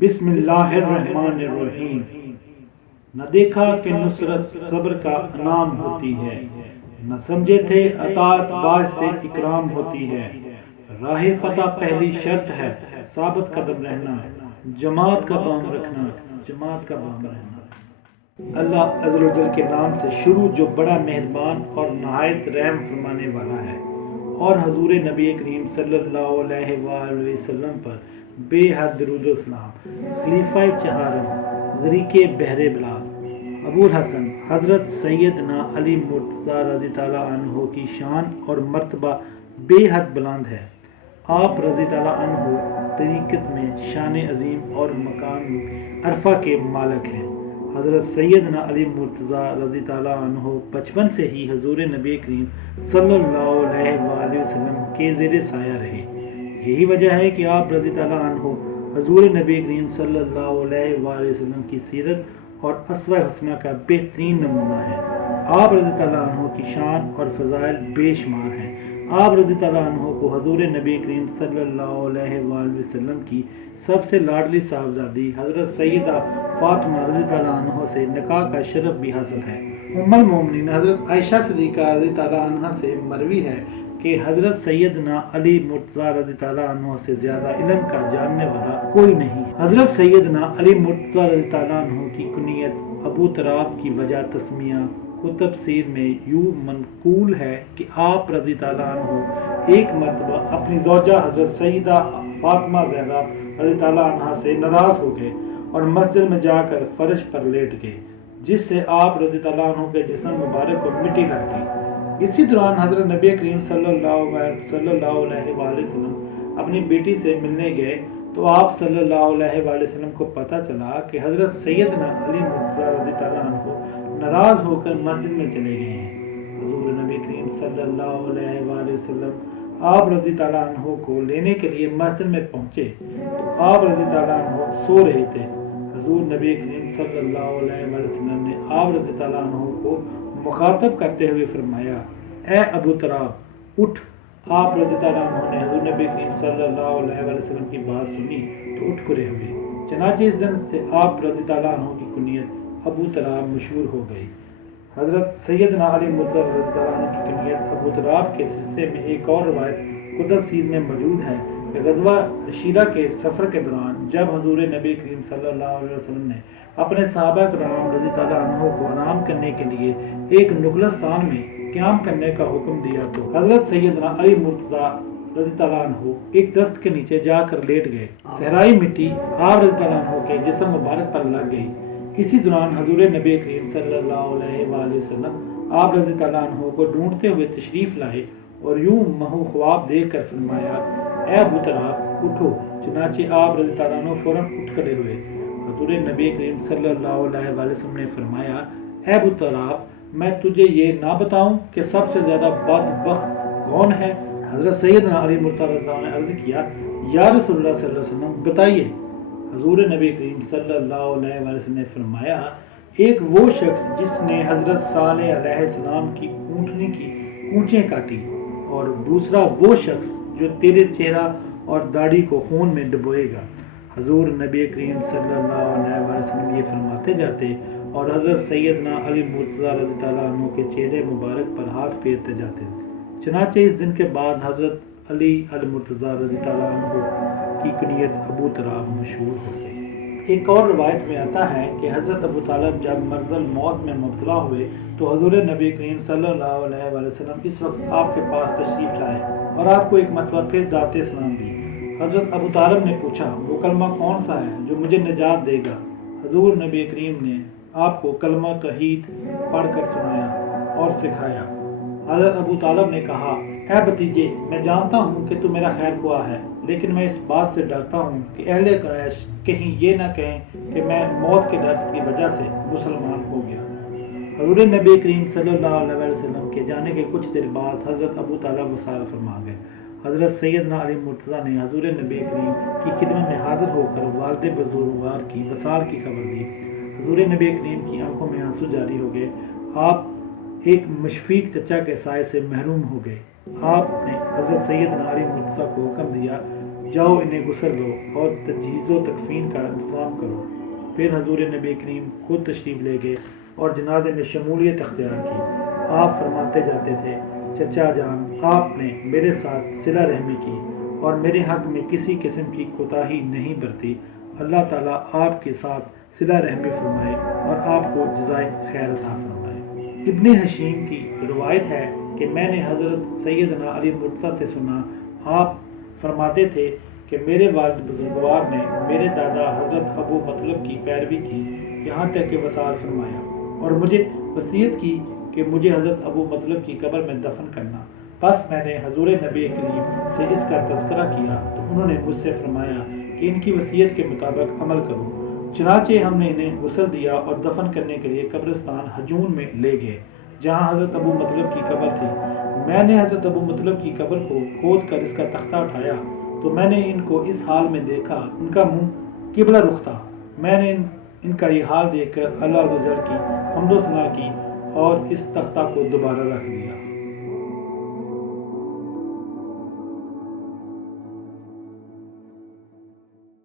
بسم اللہ الرحمن الرحیم۔ نہ دیکھا کہ نصرت صبر کا انعام ہوتی ہے، نہ سمجھے تھے اطاعت باز سے اکرام ہوتی ہے۔ راہ فتح پہلی شرط ہے، ثابت قدم رہنا، جماعت کا بام رکھنا، جماعت کا بام رہنا۔ اللہ عز و جل کے نام سے شروع جو بڑا مہربان اور نہایت رحم فرمانے والا ہے، اور حضور نبی کریم صلی اللہ علیہ وآلہ وسلم پر بے حد درود و سلام۔ خلیفہ چہارم غریق بحر بلا ابو الحسن حضرت سیدنا علی مرتضیٰ رضی تعالیٰ عنہ کی شان اور مرتبہ بے حد بلند ہے۔ آپ رضی تعالیٰ عنہ طریقت میں شان عظیم اور مقام عرفہ کے مالک ہیں۔ حضرت سیدنا علی مرتضیٰ رضی تعالیٰ عنہ بچپن سے ہی حضور نبی کریم صلی اللہ علیہ وآلہ وسلم کے زیر سایہ رہے۔ یہی وجہ ہے کہ آپ رضی تعالیٰ عنہ حضور نبی کریم صلی اللہ علیہ وآلہ وسلم کی سیرت اور اسوہ حسنہ کا بہترین نمونہ ہے۔ آپ رضی تعالیٰ عنہ کی شان اور فضائل بے شمار ہیں۔ آپ رضی تعالیٰ عنہ کو حضور نبی کریم صلی اللہ علیہ وآلہ وسلم کی سب سے لاڈلی صاحبزادی حضرت سیدہ فاطمہ رضی تعالیٰ عنہ سے نکاح کا شرف بھی حاصل ہے۔ ام المومنین حضرت عائشہ صدیقہ رضی تعالیٰ عنہ سے مروی ہے کہ حضرت سیدنا علی مرتضیٰ رضی تعالیٰ عنہ سے زیادہ علم کا جاننے والا کوئی نہیں۔ حضرت سیدنا علی مرتضیٰ رضی تعالیٰ عنہ کی کنیت ابو تراب کی وجہ تسمیہ کتب سیر میں یوں منقول ہے کہ آپ رضی تعالیٰ عنہ ایک مرتبہ اپنی زوجہ حضرت سیدہ فاطمہ زہرا رضی تعالیٰ عنہ سے ناراض ہو گئے اور مسجد میں جا کر فرش پر لیٹ گئے، جس سے آپ رضی تعالیٰ عنہ کے جسم مبارک کو مٹی لگ گئی۔ اسی دوران حضرت نبی کریم صلی اللہ علیہ وآلہ وسلم اپنی بیٹی سے ملنے گئے تو آپ صلی اللہ علیہ وآلہ وسلم کو پتہ چلا کہ حضرت سیدنا علی مرتضیٰ رضی تعالیٰ عنہ ناراض ہو کر مسجد میں چلے گئے ہیں۔ حضور نبی کریم صلی اللہ علیہ وآلہ وسلم آپ رضی تعالیٰ عنہ کو لینے کے لیے مسجد میں پہنچے تو آپ رضی تعالیٰ عنہ سو رہے تھے۔ حضور نبی کریم صلی اللہ علیہ وآلہ وسلم نے آپ رضی تعالیٰ عنہ کو مخاطب کرتے ہوئے فرمایا، اے ابو تراب اٹھ۔ آپ رضی تعالیٰ عنہ نے حضور نبی کریم صلی اللہ علیہ وآلہ وسلم کی بات سنی تو اٹھ کھڑے ہوئے۔ چنانچہ اس دن سے آپ رضی تعالیٰ عنہ کی کنیت ابو تراب مشہور ہو گئی۔ حضرت سیدنا علی مرتضیٰ رضی تعالیٰ عنہ کی کنیت ابو تراب کے سلسلے میں ایک اور روایت کتب سیر میں موجود ہے کہ غزوہ رشیدہ کے سفر کے دوران جب حضور نبی کریم صلی اللہ علیہ وسلم نے اپنے صحابہ کرام رضی تعالیٰ عنہ کو آرام کرنے کے لیے ایک نخلستان میں قیام کرنے کا حکم دیا تو حضرت سیدنا علی مرتضیٰ رضی تعالیٰ عنہ ایک درخت کے نیچے جا کر لیٹ گئے۔ صحرائی مٹی آپ رضی تعالیٰ عنہ کے جسم مبارک پر لگ گئی۔ اسی دوران حضور نبی کریم صلی اللہ علیہ وآلہ وسلم آپ رضی تعالیٰ عنہ کو ڈھونڈتے ہوئے تشریف لائے اور یوں محو خواب دیکھ کر فرمایا، اے ابو تراب اٹھو۔ چنانچہ آپ رضی تعالیٰ عنہ فوراً اٹھ کھڑے ہوئے۔ حضور نبی کریم صلی اللہ علیہ وآلہ وسلم نے فرمایا، اے ابو تراب میں تجھے یہ نہ بتاؤں کہ سب سے زیادہ بدبخت کون ہے؟ حضرت سیدنا علی مرتضیٰ رضی اللہ عنہ نے عرض کیا، یا رسول اللہ صلی اللہ علیہ وسلم بتائیے۔ حضور نبی کریم صلی اللہ علیہ وآلہ وسلم نے فرمایا، ایک وہ شخص جس نے حضرت صالح علیہ السلام کی اونٹنی کی اونچیں کاٹی، اور دوسرا وہ شخص جو تیرے چہرہ اور داڑھی کو خون میں ڈبوئے گا۔ حضور نبی کریم صلی اللہ علیہ وآلہ وسلم یہ فرماتے جاتے اور حضرت سیدنا علی مرتضیٰ رضی تعالیٰ عنہ کے چہرے مبارک پر ہاتھ پھیرتے جاتے۔ چنانچہ اس دن کے بعد حضرت علی المرتضیٰ رضی تعالیٰ عنہ کی کنیت ابو تراب مشہور ہو گئی۔ ایک اور روایت میں آتا ہے کہ حضرت ابو طالب جب مرض الموت میں مبتلا ہوئے تو حضور نبی کریم صلی اللہ علیہ وآلہ وسلم اس وقت آپ کے پاس تشریف لائے اور آپ کو ایک مرتبہ پھر دعوت اسلام دی۔ حضرت ابو طالب نے پوچھا، وہ کلمہ کون سا ہے جو مجھے نجات دے گا؟ حضور نبی کریم نے آپ کو کلمہ توحید پڑھ کر سنایا اور سکھایا۔ حضرت ابو طالب نے کہا، اے بھتیجے میں جانتا ہوں کہ تو میرا خیر خواہ ہے، لیکن میں اس بات سے ڈرتا ہوں کہ اہل قریش کہیں یہ نہ کہیں کہ میں موت کے ڈر کی وجہ سے مسلمان ہو گیا۔ حضور نبی کریم صلی اللہ علیہ وسلم کے جانے کے کچھ دیر بعد حضرت ابو طالب وصال فرما گئے۔ حضرت سیدنا علی مرتضیٰ نے حضور نبی کریم کی خدمت میں حاضر ہو کر والد بزرگوار کی وصال کی خبر دی۔ حضور نبی کریم کی آنکھوں میں آنسو جاری ہو گئے۔ آپ ایک مشفیق چچا کے سائے سے محروم ہو گئے۔ آپ نے حضرت سیدنا علی مرتضیٰ کو حکم دیا جاؤ انہیں غسل دو اور تجہیز و تکفین کا انتظام کرو۔ پھر حضور نبی کریم خود تشریف لے گئے اور جنازے میں شمولیت اختیار کی۔ آپ فرماتے جاتے تھے، چچا جان، آپ نے میرے ساتھ صلہ رحمی کی اور میرے حق میں کسی قسم کی کوتاہی نہیں برتی۔ اللہ تعالیٰ آپ کے ساتھ صلہ رحمی فرمائے اور آپ کو جزائے خیر عطا فرمائے۔ ابن حشیم کی روایت ہے کہ میں نے حضرت سیدنا علی مرتضیٰ سے سنا، آپ فرماتے تھے کہ میرے والد بزرگوار نے میرے دادا حضرت ابو مطلب کی پیروی کی یہاں تک کہ وصال فرمایا، اور مجھے وصیت کی کہ مجھے حضرت ابو مطلب کی قبر میں دفن کرنا۔ پس میں نے حضور نبی کریم سے اس کا تذکرہ کیا تو انہوں نے مجھ سے فرمایا کہ ان کی وصیت کے مطابق عمل کرو۔ چنانچہ ہم نے انہیں غسل دیا اور دفن کرنے کے لیے قبرستان ہجون میں لے گئے جہاں حضرت ابو مطلب کی قبر تھی۔ میں نے حضرت ابو مطلب کی قبر کو کھود کر اس کا تختہ اٹھایا تو میں نے ان کو اس حال میں دیکھا، ان کا منہ قبلہ رخ تھا۔ میں نے ان کا یہ حال دیکھ کر اللہ عز و جل کی حمد و ثنا کی اور اس تختہ کو دوبارہ رکھ دیا۔